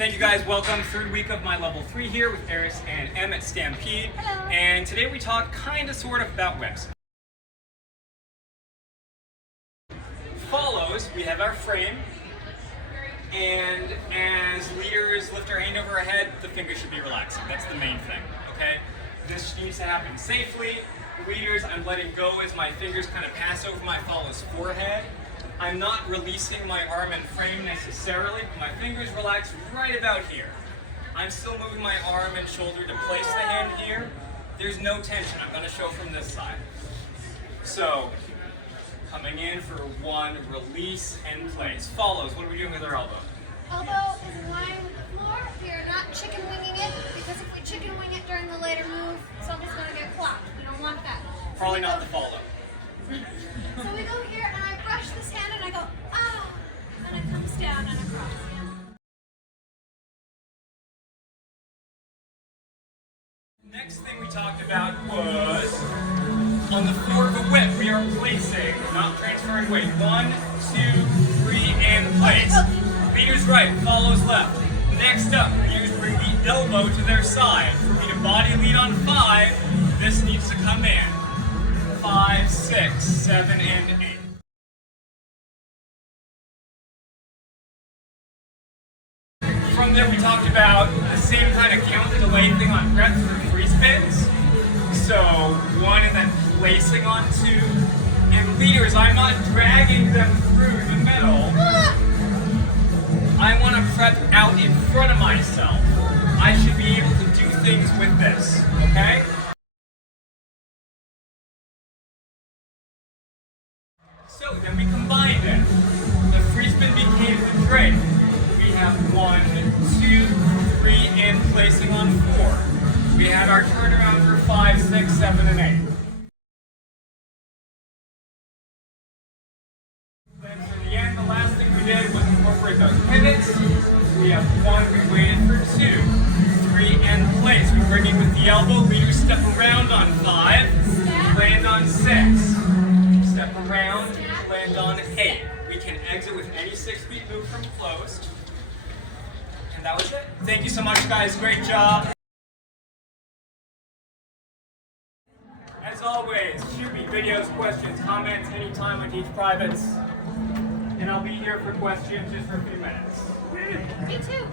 Thank you guys. Welcome. Third week of my level 3 here with Aris and Em at Stampede. Hello. And today we talk kind of sort of about whips. Follows, we have our frame. And as leaders lift our hand over our head, the fingers should be relaxing. That's the main thing, okay? This needs to happen safely. Leaders, I'm letting go as my fingers kind of pass over my follow's forehead. I'm not releasing my arm and frame necessarily, but my fingers relax right about here. I'm still moving my arm and shoulder to place the hand here. There's no tension. I'm going to show from this side. So, coming in for one, release and place. Follows. What are we doing with our elbow? Elbow is in line with the floor. We are not chicken winging it, because if we chicken wing it during the later move, something's going to get clocked. We don't want that. Probably not the follow. So we go here and I brush this hand and I go, ah, and it comes down and across. Next thing we talked about was on the floor of a whip. We are placing, not transferring weight. 1, 2, 3, and place. Leaders right, follows left. Next up, leaders bring the elbow to their side. For me to body lead on 5, this needs to come in. 5, 6, 7, and 8. From there we talked about the same kind of count delay thing on prep for free spins. So 1 and then placing on 2. And leaders, I'm not dragging them through the middle. I want to prep out in front of myself. I should be able to do things with this, okay? So then we combined it. The free spin became the drape. We have 1, 2, 3, and placing on 4. We had our turnaround for 5, 6, 7, and 8. Then for the end, the last thing we did was incorporate those pivots. We have 1, we waited for 2, 3, and place. We bring in with the elbow, leaders step around on 5, land on 6. Step around, land on 8. We can exit with any 6-feet move from closed. And that was it. Thank you so much, guys. Great job. As always, shoot me videos, questions, comments anytime. I teach privates. And I'll be here for questions just for a few minutes. Me too.